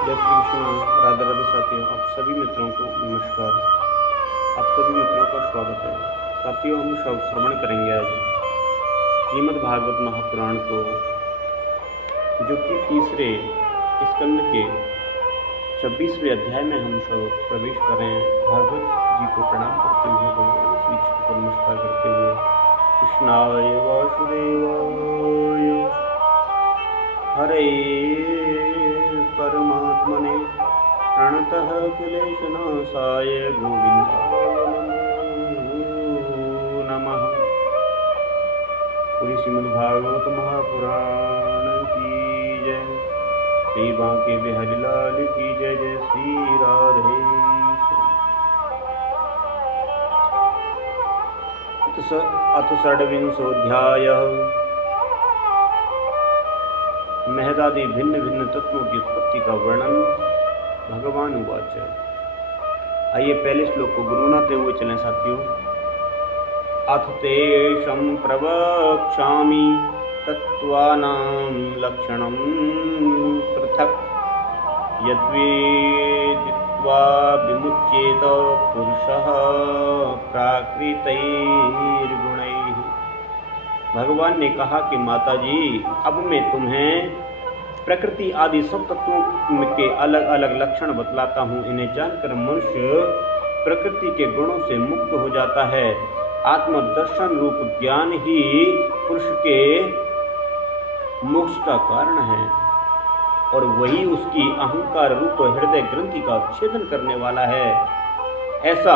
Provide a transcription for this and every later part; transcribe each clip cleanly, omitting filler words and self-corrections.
जय श्री कृष्ण। राधे राधे साथियों, आप सभी मित्रों को नमस्कार। आप सभी मित्रों का स्वागत है। साथियों, हम सब श्रवण करेंगे आज श्रीमद् भागवत महापुराण को, जो कि तीसरे स्कंद के 26वें अध्याय में हम सब प्रवेश कर रहे हैं। भागवत जी को प्रणाम करते हुए, भगवान श्री कृष्ण को नमस्कार करते हुए, कृष्णाय वासुदेवाय हरे परमात्मने प्रणतः क्लेशनाशाय गोविंदाय नमो नमः। पूरी श्रीमद्भागवत महापुराण की जय। श्री बांके बिहारी लाल की जय। जय श्री राधे। अथ षड्विंशोऽध्यायः। महदादि भिन्न भिन्न तत्वों की उत्पत्ति का वर्णन। भगवान उवाच। आइए पहले श्लोक को गुनगुनाते हुए चलें साथियों। अथ तेषं प्रवक्ष्यामि तत्त्वानां लक्षणं पृथक् यद्वेदित्वा विमुच्येत पुरुषः प्राकृतैर्गुणैः। भगवान ने कहा कि माता जी, अब मैं तुम्हें प्रकृति आदि सब तत्वों के अलग अलग लक्षण बतलाता हूँ। इन्हें जानकर मनुष्य प्रकृति के गुणों से मुक्त हो जाता है। आत्मदर्शन रूप ज्ञान ही पुरुष के मोक्ष का कारण है और वही उसकी अहंकार रूप हृदय ग्रंथि का छेदन करने वाला है, ऐसा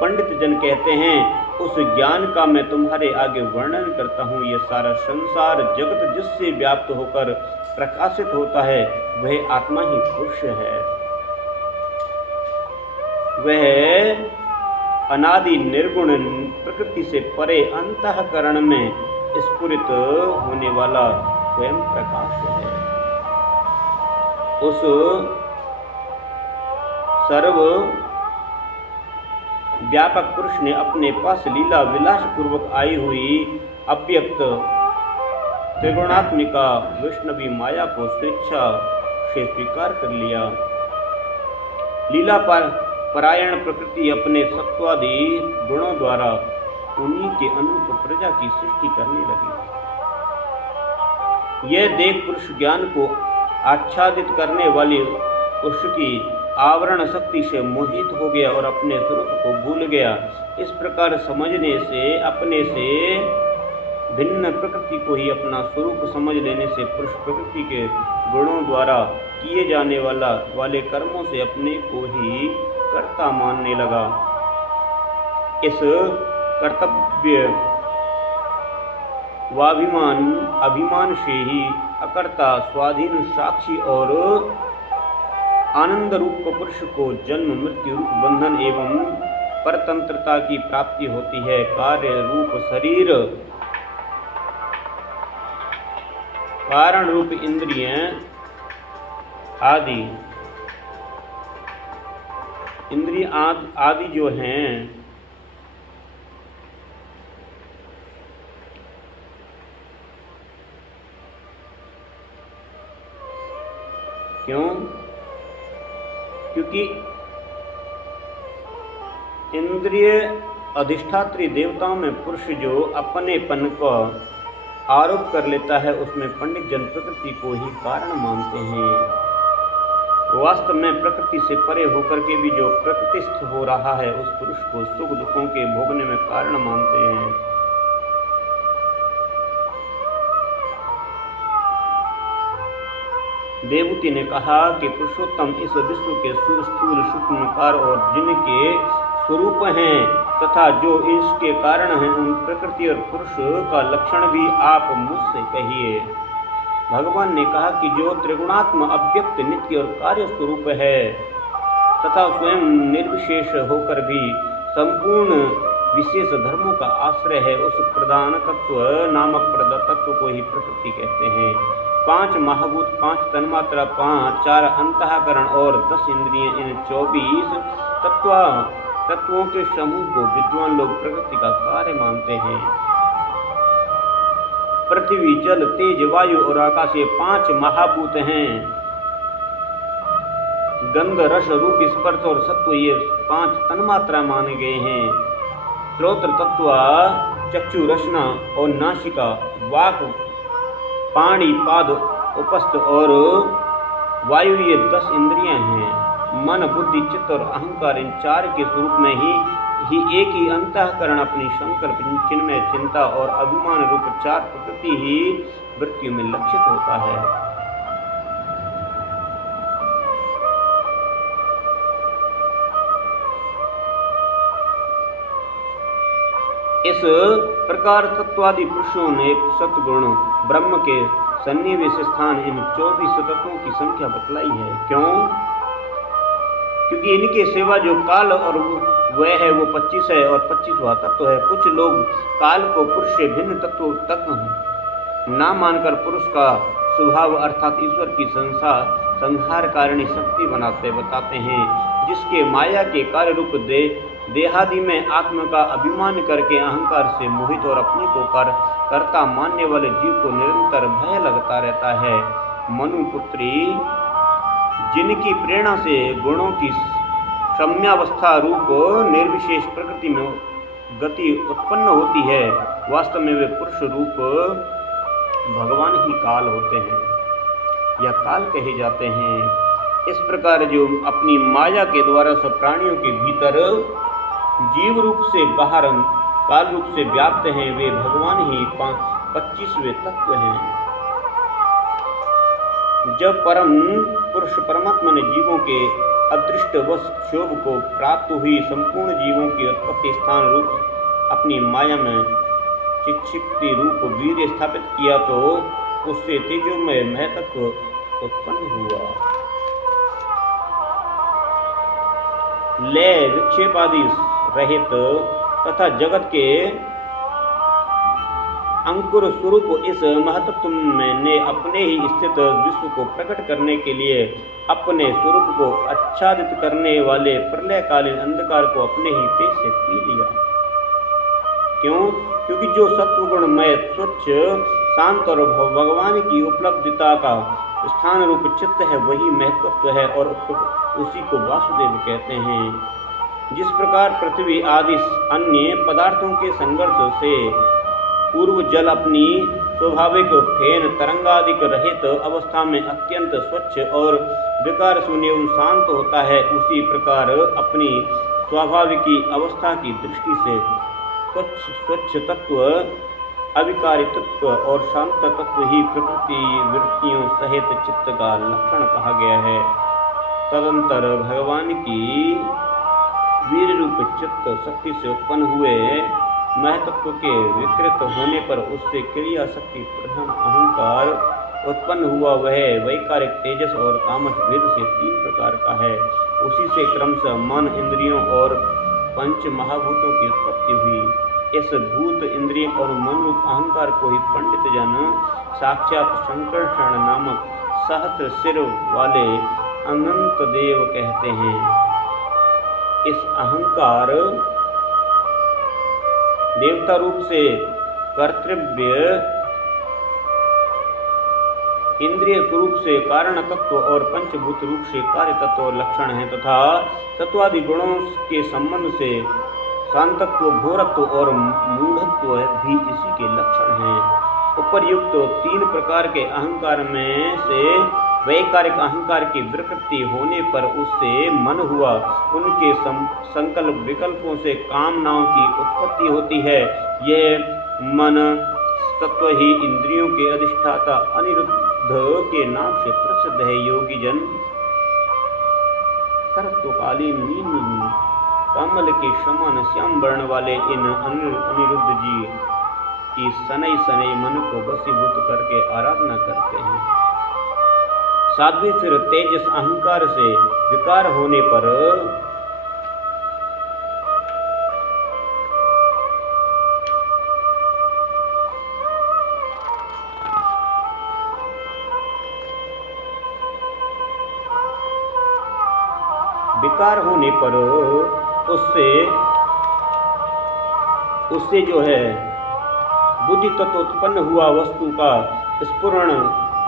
पंडित जन कहते हैं। उस ज्ञान का मैं तुम्हारे आगे वर्णन करता हूँ। यह सारा संसार जगत जिससे व्याप्त होकर प्रकाशित होता है, वह आत्मा ही पुरुष है। वह अनादि निर्गुण प्रकृति से परे अंतःकरण में स्फुरित होने वाला स्वयं प्रकाश है। उस सर्व व्यापक पुरुष ने अपने पास लीला विलास पूर्वक आई हुई अव्यक्त त्रिगुणात्मिका वैष्णवी माया को स्वेच्छा से स्वीकार कर लिया। लीला परायण प्रकृति अपने सत्वादि गुणों द्वारा उन्हीं के अनुरूप प्रजा की सृष्टि करने लगी। यह देख पुरुष ज्ञान को आच्छादित करने वाली उसकी आवरण शक्ति से मोहित हो गया और अपने स्वरूप को भूल गया। इस प्रकार समझने से अपने से भिन्न प्रकृति को ही अपना स्वरूप समझ लेने से पुरुष प्रकृति के गुणों द्वारा किए जाने वाले कर्मों से अपने को ही कर्ता मानने लगा। इस कर्तव्य अभिमान से ही अकर्ता स्वाधीन साक्षी और आनंद रूप पुरुष को जन्म मृत्यु रूप बंधन एवं परतंत्रता की प्राप्ति होती है। कार्य रूप शरीर, कारण रूप इंद्रियां आदि जो हैं, क्यों? क्योंकि इंद्रिय अधिष्ठात्री देवताओं में पुरुष जो अपनेपन का आरोप कर लेता है, उसमें पंडित जन प्रकृति को ही कारण मानते हैं। वास्तव में प्रकृति से परे होकर के भी जो प्रकृतिस्थ हो रहा है, उस पुरुष को सुख दुखों के भोगने में कारण मानते हैं। देवहूति ने कहा कि पुरुषोत्तम इस विश्व के स्थूल सूक्ष्मकार और जिनके स्वरूप हैं तथा जो इसके कारण हैं, उन प्रकृति और पुरुष का लक्षण भी आप मुझसे कहिए। भगवान ने कहा कि जो त्रिगुणात्म अव्यक्त नित्य और कार्य स्वरूप है तथा स्वयं निर्विशेष होकर भी संपूर्ण विशेष धर्मों का आश्रय है, उस प्रधान तत्व नामक तत्व को ही प्रकृति कहते हैं। 5 महाभूत, 5 तन्मात्रा, 4 अंतःकरण और 10 इंद्रियां, इन 24 तत्वों के समूह को विद्वान लोग प्रकृति का कार्य मानते हैं। पृथ्वी, जल, तेज, वायु और आकाश, ये 5 महाभूत हैं। गंध, रस, रूप, स्पर्श और सत्व ये 5 तन्मात्रा माने गए हैं। श्रोत्र तत्व, चक्षु, रसना और नासिका, वाक, पाणी, पाद, उपस्थ और वायु ये 10 इंद्रियां हैं। मन, बुद्धि, चित्त और अहंकार इन 4 के स्वरूप में ही एक ही अंतःकरण अपनी संकल्प, चिन्मय, चिंता और अभिमान रूप 4 प्रकृति ही वृत्तियों में लक्षित होता है। इस प्रकार तत्वादि पुरुषों ने सत्गुण ब्रह्म के सन्निवेश स्थान इन 24 तत्वों की संख्या बतलाई है। क्यों? क्योंकि इनके सेवा जो काल और वह है वो 25 है और 25वां तत्व है। कुछ लोग काल को पुरुष से भिन्न तत्व तक ना मानकर पुरुष का स्वभाव अर्थात ईश्वर की संहार कारिणी शक्ति बताते हैं, जिसके माया के कार्य रूप देहादि में आत्मा का अभिमान करके अहंकार से मोहित और अपने को कर्ता मानने वाले जीव को निरंतर भय लगता रहता है। मनुपुत्री, जिनकी प्रेरणा से गुणों की सम्यावस्था रूप निर्विशेष प्रकृति में गति उत्पन्न होती है, वास्तव में वे पुरुष रूप भगवान ही काल होते हैं या काल कहे जाते हैं। इस प्रकार जो अपनी माया के द्वारा सब प्राणियों के भीतर जीव रूप से बाहर काल रूप से व्याप्त हैं, वे भगवान ही 25वें तत्व हैं। जब परम पुरुष परमात्मा ने जीवों के अदृष्टवश क्षोभ को प्राप्त हुई संपूर्ण जीवों की उत्पत्ति स्थान रूप अपनी माया में चिक्षिप्ति रूप वीर्य स्थापित किया, तो उससे तेजोमय महतत्व उत्पन्न हुआ। लय विक्षेपादि रहित तथा जगत के अंकुर स्वरूप इस महतत्व ने अपने ही स्थित विश्व को प्रकट करने के लिए अपने स्वरूप को आच्छादित करने वाले प्रलयकालीन अंधकार को अपने ही तेज से पी लिया। क्यों? क्योंकि जो सत्वगुणमय स्वच्छ शांत और भगवान की उपलब्धिता का स्थान रूप चित्त है, वही महत्व है और उसी को वासुदेव कहते हैं। जिस प्रकार पृथ्वी आदि अन्य पदार्थों के संघर्ष से पूर्व जल अपनी स्वाभाविक फेन तरंगादिक रहित अवस्था में अत्यंत स्वच्छ और विकार शून्य एवं शांत होता है, उसी प्रकार अपनी स्वाभाविक अवस्था की दृष्टि से स्वच्छ तत्व, अविकारी तत्व और शांत तत्व ही प्रकृति वृत्तियों सहित चित्त का लक्षण कहा गया है। तदंतर भगवान की वीर रूप चित्त शक्ति से उत्पन्न हुए महतत्व के विकृत होने पर उससे क्रिया शक्ति प्रधान अहंकार उत्पन्न हुआ। वह वैकारिक तेजस और तामस भेद से 3 प्रकार का है। उसी से क्रमशः मन, इंद्रियों और पंच महाभूतों की उत्पत्ति हुई। इस भूत, इंद्रिय और मन रूप अहंकार को ही पंडित जन साक्षात संकर्षण नामक सहस्त्र सिर वाले अनंत देव कहते हैं। इस अहंकार देवता रूप से कर्तव्य, इंद्रिय स्वरूप से कारण तत्व और पंचभूत रूप से कार्य तत्व और लक्षण है, तथा सत्वादि गुणों के संबंध से शांतत्व, घोरत्व और मूढ़त्व भी इसी के लक्षण हैं। उपर्युक्त 3 प्रकार के अहंकार में से वैकारिक अहंकार की विकृति होने पर उससे मन हुआ। उनके संकल्प विकल्पों से कामनाओं की उत्पत्ति होती है। यह मन तत्व ही इंद्रियों के अधिष्ठाता अनिरुद्ध के नाम से प्रसिद्ध है। योगी जन शरत्कालीन नील कमल के समान श्याम वर्ण वाले इन अनिरुद्ध जी की शनै शनै मन को वशीभूत करके आराधना करते हैं। साध्वी फिर तेजस अहंकार से विकार होने पर उससे जो है बुद्धि तत्व उत्पन्न हुआ वस्तु का स्फुरण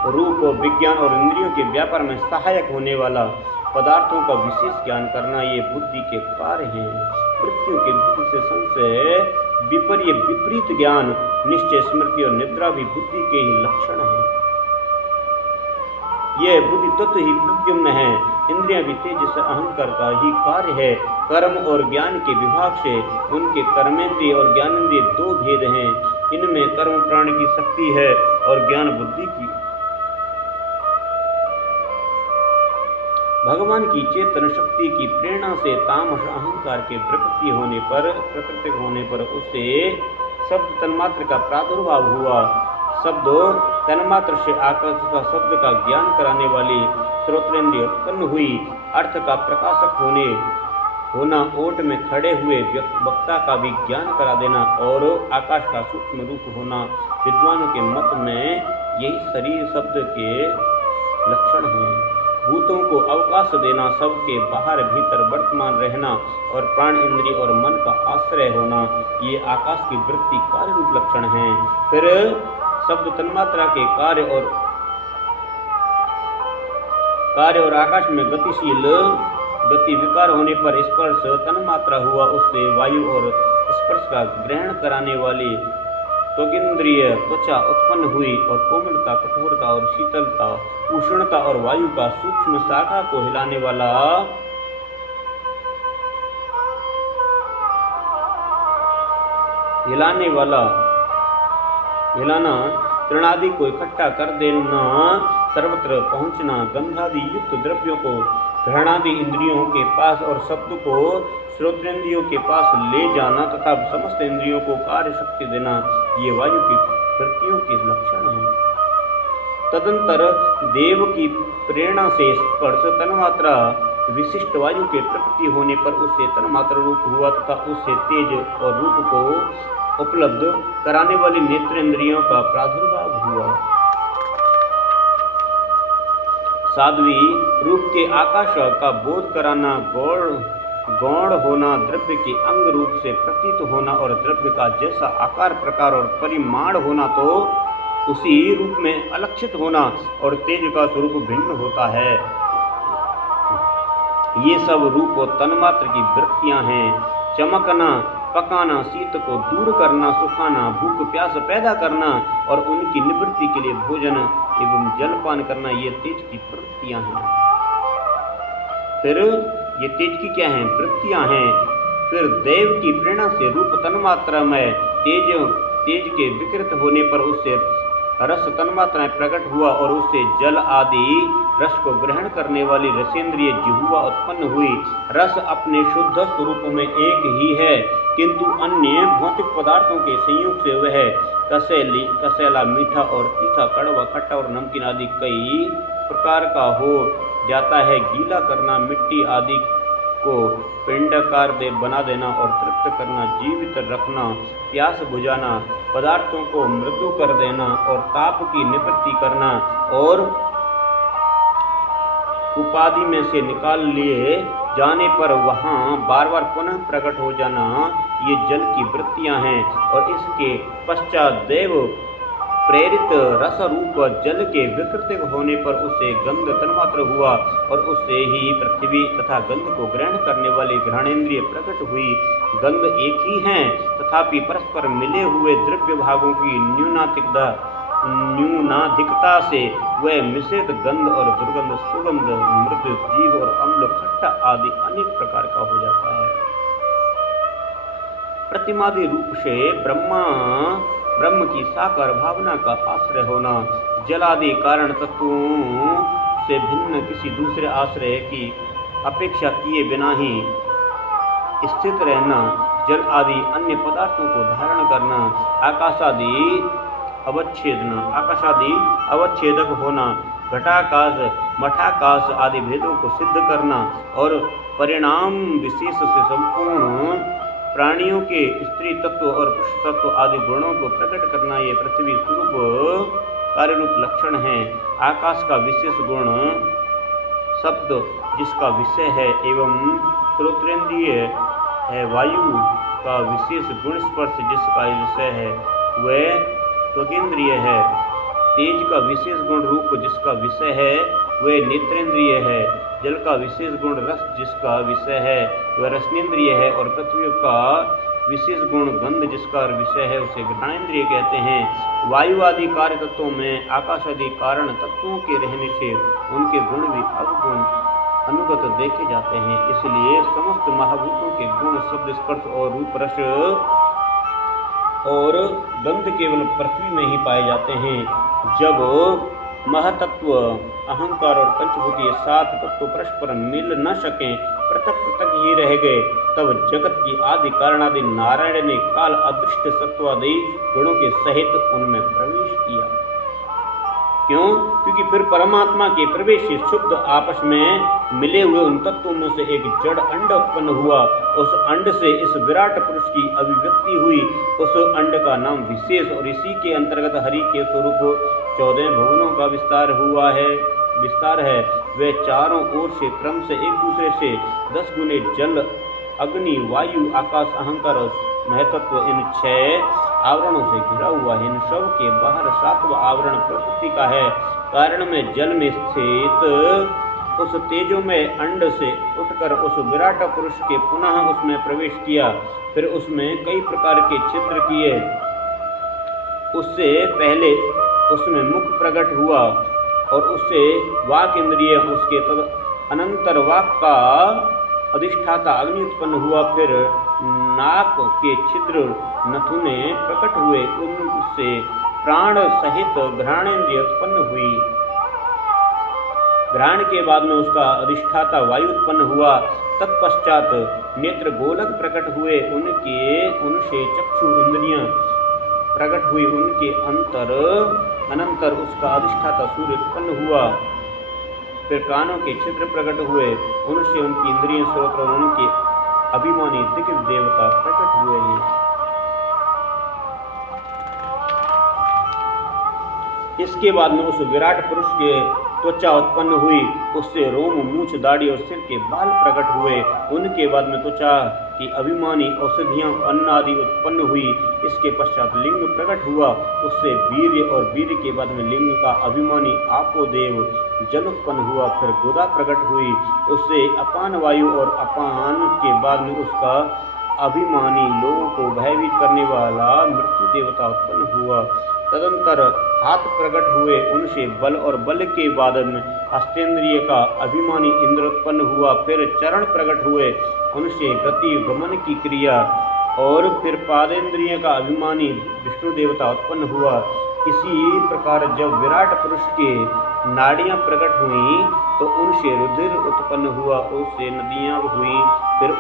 रूप, विज्ञान और इंद्रियों के व्यापार में सहायक होने वाला पदार्थों का विशेष ज्ञान करना ये बुद्धि के कार्य हैं। मृत्यु के बुद्धि से संशय, विपर्य, विपरीत ज्ञान, निश्चय, स्मृति और निद्रा भी बुद्धि के ही लक्षण हैं। यह बुद्धि तत्व ही प्रद्युम्न है। इंद्रियां भी तेज से अहंकार का ही कार्य है। कर्म और ज्ञान के विभाग से उनके कर्मेंद्रिय और ज्ञानेंद्रिय दो भेद हैं। इनमें कर्म प्राण की शक्ति है और ज्ञान बुद्धि की। भगवान की चेतन शक्ति की प्रेरणा से तामस अहंकार के प्रकृति होने पर उससे शब्द तन्मात्र का प्रादुर्भाव हुआ। शब्द तन्मात्र से आकाश तथा शब्द का ज्ञान कराने वाली श्रोत्रेंद्रिय उत्पन्न हुई। अर्थ का प्रकाशक होना, ओट में खड़े हुए वक्ता का भी ज्ञान करा देना और आकाश का सूक्ष्म रूप होना, विद्वानों के मत में यही शरीर शब्द के लक्षण हैं। भूतों को अवकाश देना, सबके बाहर भीतर वर्तमान रहना और प्राण इंद्रिय और मन का आश्रय होना, ये आकाश की वृत्ति कार्य रूप लक्षण हैं। फिर शब्द तन्मात्रा के कार्य और आकाश में गति विकार होने पर स्पर्श तन्मात्रा हुआ। उससे वायु और स्पर्श का ग्रहण कराने वाली त्वगिंद्रिय त्वचा उत्पन्न हुई और कोमलता, कठोरता और शीतलता, उष्णता और वायु का सूक्ष्म शाखा को हिलाना, तृणादि को इकट्ठा कर देना, सर्वत्र पहुंचना, गंधादि युक्त द्रव्यों को घ्राणादि इंद्रियों के पास और शब्द को श्रोत्रेंद्रियों के पास ले जाना तथा समस्त इंद्रियों को कार्य शक्ति देना, ये वायु की वृत्तियों के लक्षण हैं। तदंतर देव की प्रेरणा से स्पर्श तन्मात्रा विशिष्ट वायु के प्रकृति होने पर उससे तन्मात्र रूप हुआ तथा उससे तेज और रूप को उपलब्ध कराने वाली नेत्रेंद्रियों का प्रादुर्भाव हुआ। साध्वी रूप के आकाश का बोध कराना, गौण होना, द्रव्य के अंग रूप से प्रतीत होना और द्रव्य का जैसा आकार, प्रकार और परिमाण होना तो उसी रूप में अलक्षित होना और तेज का स्वरूप भिन्न होता है। ये सब रूप और तन्मात्र की वृत्तियां हैं। चमकना, पकाना, शीत को दूर करना, सुखाना, भूख प्यास पैदा करना और उनकी निवृत्ति के लिए भोजन एवं जलपान करना, ये तेज की वृत्तियां हैं। फिर ये तेज की क्या हैं? वृत्तियां हैं। फिर देव की प्रेरणा से रूप तन्मात्रा में तेज के विकृत होने पर उससे रस तन्मात्राएं प्रकट हुआ और उससे जल आदि रस को ग्रहण करने वाली रसेंद्रिय जिह्वा उत्पन्न हुई। रस अपने शुद्ध स्वरूप में एक ही है, किंतु अन्य भौतिक पदार्थों के संयोग से वह कसैला, मीठा और तीखा, कड़वा, खट्टा और नमकीन आदि कई प्रकार का हो जाता है। गीला करना, मिट्टी आदि को पिंडाकार बना देना और तृप्त करना, जीवित रखना, प्यास बुझाना, पदार्थों को मृदु कर देना और ताप की निवृत्ति करना और उपाधि में से निकाल लिए जाने पर वहाँ बार बार पुनः प्रकट हो जाना, ये जल की वृत्तियां हैं। और इसके पश्चात देव प्रेरित रस रूप जल के विकृत होने पर उसे गंध तन्मात्र हुआ और उससे ही पृथ्वी तथा गंध को ग्रहण करने वाली घ्राणेन्द्रिय प्रकट हुई। गंध एक ही हैं, तथापि परस्पर मिले हुए द्रव्य भागों की न्यूनाधिकता से वह मिश्रित गंध और दुर्गंध, सुगंध, मृदु, जीव और अम्ल, खट्टा आदि अनेक प्रकार का हो जाता है। प्रतिमादि रूप से ब्रह्म की साकार भावना का आश्रय होना, जलादि कारण तत्वों से भिन्न किसी दूसरे आश्रय की अपेक्षा किए बिना ही स्थित रहना, जल आदि अन्य पदार्थों को धारण करना, आकाशादि अवच्छेदक होना, घटाकाश, मठाकाश आदि भेदों को सिद्ध करना और परिणाम विशेष से संपूर्ण प्राणियों के स्त्री तत्व और पुरुष तत्व आदि गुणों को प्रकट करना, ये पृथ्वी स्वरूप कार्य रूप लक्षण है। आकाश का विशेष गुण शब्द जिसका विषय है एवं श्रोत्रेंद्रिय है, वायु का विशेष गुण स्पर्श जिसका विषय है वह त्वगिंद्रिय है, तेज का विशेष गुण रूप जिसका विषय है वह नेत्रेंद्रिय है, जल का विशेष गुण रस जिसका विषय है वह रसनेन्द्रिय है, और पृथ्वी का विशेष गुण गंध जिसका विषय है उसे घ्राणेन्द्रिय कहते हैं। वायु आदि कार्य तत्वों में आकाश आदि कारण तत्वों के रहने से उनके गुण भी अवगुण अनुगत देखे जाते हैं। इसलिए समस्त महाभूतों के गुण शब्द स्पर्श और रूप रस और गंध केवल पृथ्वी में ही पाए जाते हैं। जब महातत्व अहंकार और पंचभूत ये सात तत्व परस्पर मिल न सके, पृथक पृथक ही रह गए, तब जगत की आदि कारण आदि नारायण ने काल अदृष्ट सत्वादि गुणों के सहित उनमें प्रवेश किया। क्यों? क्योंकि फिर परमात्मा के प्रवेश से शुद्ध आपस में मिले हुए उन तत्वों में से एक जड़ अंड उत्पन्न हुआ। उस अंड से इस विराट पुरुष की अभिव्यक्ति हुई। उस अंड का नाम विशेष और इसी के अंतर्गत हरि के स्वरूप 14 भुवनों का विस्तार है। वे चारों ओर से क्रम से एक दूसरे से 10 गुने जल, अग्नि, वायु, आकाश, अहंकार और महतत्व इन 6 आवरणों से घिरा हुआ है। इन सब के बाहर 7वां आवरण प्रकृति का है। कारण में जल में स्थित उस तेजोमय अंड से उठकर उस विराट पुरुष के पुनः उसमें प्रवेश किया। फिर उसमें कई प्रकार के छिद्र किए। उससे पहले उसमें मुख प्रकट हुआ और उससे वाक इंद्रिय, उसके तद अनंतर वाक का अधिष्ठाता अग्नि उत्पन्न हुआ। फिर नाक के छिद्र नथुने प्रकट हुए, उनसे प्राण सहित घ्राणेन्द्रिय उत्पन्न हुई। घ्राण के बाद में उसका अधिष्ठाता वायु उत्पन्न हुआ। तत्पश्चात नेत्र गोलक प्रकट हुए, उनसे चक्षु इंद्रियां प्रकट हुई। उनके अनंतर उसका अधिष्ठाता सूर्य उत्पन्न हुआ। फिर कानों के छिद्र प्रकट हुए, उनसे उनकी इंद्रिय स्रोत और उनके अभिमानी दिग्गज देवता प्रकट हुए हैं। इसके बाद में उस विराट पुरुष के त्वचा उत्पन्न हुई। उससे रोम, मूछ, दाढ़ी और सिर के बाल प्रकट हुए। उनके बाद में त्वचा की अभिमानी औषधियां, अन्न आदि उत्पन्न हुई। इसके पश्चात लिंग प्रकट हुआ। उससे वीर्य और वीर्य के बाद में लिंग का अभिमानी आपोदेव जल उत्पन्न हुआ। फिर गुदा प्रकट हुई। उससे अपान वायु और अपान के बाद में उसका अभिमानी लोगों को भयभीत करने वाला मृत्यु देवता उत्पन्न हुआ। तदंतर हाथ प्रकट हुए, उनसे बल और बल के बाद में हस्तेंद्रिय का अभिमानी इंद्र उत्पन्न हुआ। फिर चरण प्रकट हुए, उनसे गति गमन की क्रिया, और फिर पादेंद्रिय का अभिमानी विष्णु देवता उत्पन्न हुआ। इसी प्रकार जब विराट पुरुष के नाड़ियां प्रकट हुई तो उनसे रुधिर उत्पन्न हुआ, उससे नदियां हुई। फिर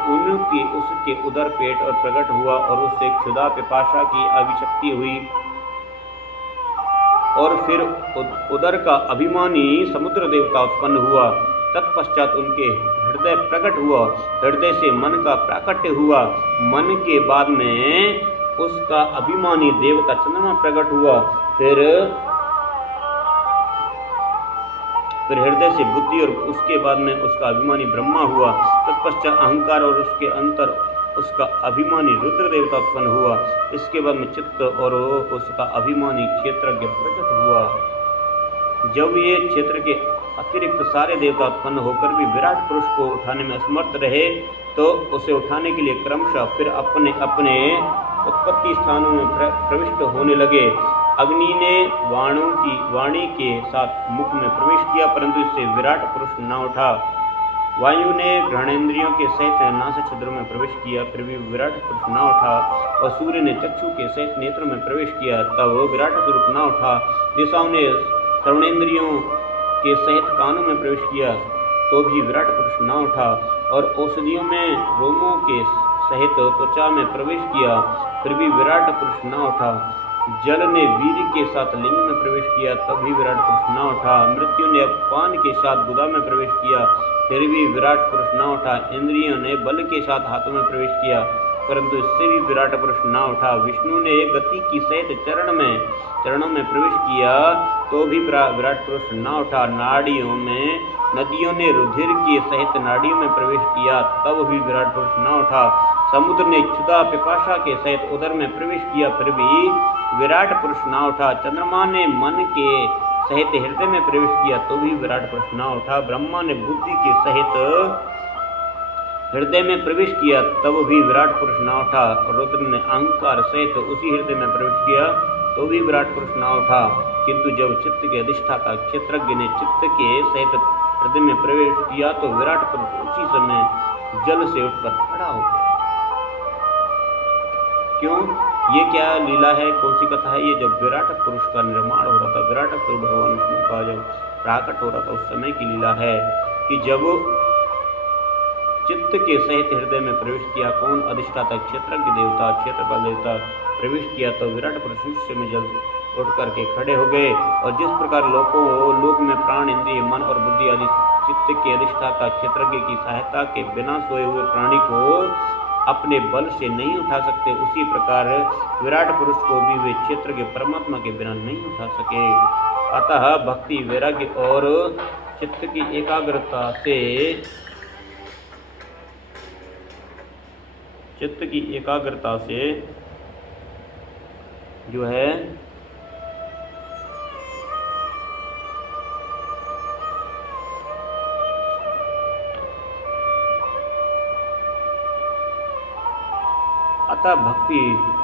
उसके उदर पेट और प्रकट हुआ और उससे क्षुधा पिपाशा की अभिशक्ति हुई। और फिर उदर का अभिमानी समुद्र देवता उत्पन्न हुआ। तत्पश्चात उनके हृदय प्रकट हुआ। हृदय से मन का प्राकट्य हुआ। मन के बाद में उसका अभिमानी देवता चंद्रमा प्रकट हुआ। फिर हृदय से बुद्धि और उसके बाद में उसका अभिमानी ब्रह्मा हुआ। तत्पश्चात अहंकार और उसके अंतर उसका अभिमानी रुद्र देवता उत्पन्न हुआ। इसके बाद में चित्त और उसका अभिमानी क्षेत्रज्ञ प्रकट हुआ। जब ये क्षेत्र के अतिरिक्त सारे देवता उत्पन्न होकर भी विराट पुरुष को उठाने में असमर्थ रहे तो उसे उठाने के लिए क्रमशः फिर अपने अपने उत्पत्ति स्थानों में प्रविष्ट होने लगे। अग्नि ने वाणी के साथ मुख में प्रवेश किया, परंतु इससे विराट पुरुष न उठा। वायु ने घ्राणेन्द्रियों के सहित नासा छिद्रों में प्रवेश किया, फिर भी विराट पुरुष न उठा। और सूर्य ने चक्षु के सहित नेत्रों में प्रवेश किया, तब विराट स्वरूप न उठा। दिशाओं ने श्रवणेन्द्रियों के सहित कानों में प्रवेश किया, तो भी विराट पुरुष न उठा। और औषधियों में रोमों के सहित त्वचा में प्रवेश किया, फिर भी विराट पुरुष न उठा। जल ने वीर्य के साथ लिंग में प्रवेश किया, तब भी विराट पुरुष न उठा। मृत्यु ने अपान के साथ गुदा में प्रवेश किया, फिर भी विराट पुरुष न उठा। इंद्रियों ने बल के साथ हाथों में प्रवेश किया, परंतु इससे भी विराट पुरुष न उठा। विष्णु ने गति की सहित चरणों में प्रवेश किया, तो भी विराट पुरुष न उठा। नदियों ने रुधिर के सहित नाड़ियों में प्रवेश किया, तब भी विराट पुरुष न उठा। समुद्र ने क्षुधा पिपाशा के सहित उदर में प्रवेश किया, फिर भी विराट पुरुष न उठा। चंद्रमा ने मन के सहित हृदय में प्रवेश किया तो भी विराट पुरुष न उठा। ब्रह्मा ने बुद्धि के सहित हृदय में प्रवेश किया तब भी विराट पुरुष न उठा। रुद्र ने अहंकार सहित उसी हृदय में प्रवेश किया तो भी विराट पुरुष न उठा। किंतु जब चित्त के अधिष्ठाता क्षेत्रज्ञ ने चित्त के सहित हृदय में प्रवेश किया तो विराट पुरुष उसी समय जल से उठकर खड़ा हो गया। क्यों? ये क्या लीला है? कौन सी कथा है ये? जब विराट पुरुष का निर्माण हो रहा था, विराट स्वरूप भगवान विष्णु का जब प्राकट हो रहा था, उस समय की लीला है कि जब चित्त के सहित हृदय में प्रवेश किया कौन? अधिष्ठाता क्षेत्रज्ञ देवता, क्षेत्रपाल देवता प्रवेश किया तो विराट पुरुष उस समय जल उठ करके खड़े हो गए। और जिस प्रकार लोक में प्राण, इंद्रिय, मन और बुद्धि आदि चित्त के अधिष्ठाता क्षेत्रज्ञ की सहायता के बिना सोए हुए प्राणी को अपने बल से नहीं उठा सकते, उसी प्रकार विराट पुरुष को भी वे क्षेत्रज्ञ परमात्मा के बिना नहीं उठा सके। अतः भक्ति, वैराग्य और चित्त की एकाग्रता से जो है अतः भक्ति,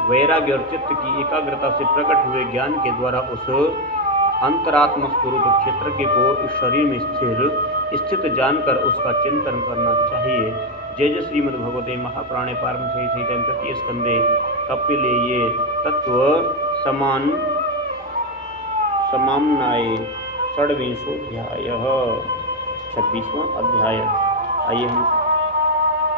वैराग्य और चित्त की एकाग्रता से प्रकट हुए ज्ञान के द्वारा उस अंतरात्मा स्वरूप क्षेत्रज्ञ को इस शरीर में स्थित जानकर उसका चिंतन करना चाहिए। जय जय श्रीमद् भगवते महापुराणे पारमहंस संहितायां तृतीय स्कंदे कपिलेये तत्व समाम्नाये षड्विंशोऽध्यायः 26वां अध्याय। आइए हम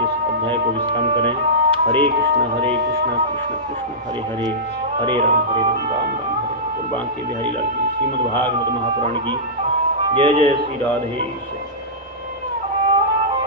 इस अध्याय को विश्राम करें। हरे कृष्ण कृष्ण कृष्ण हरे हरे, हरे राम राम राम हरे हरे। और बांके बिहारी लाल की श्रीमद् भागवत महापुराण की जय जय श्री राधे श्याम।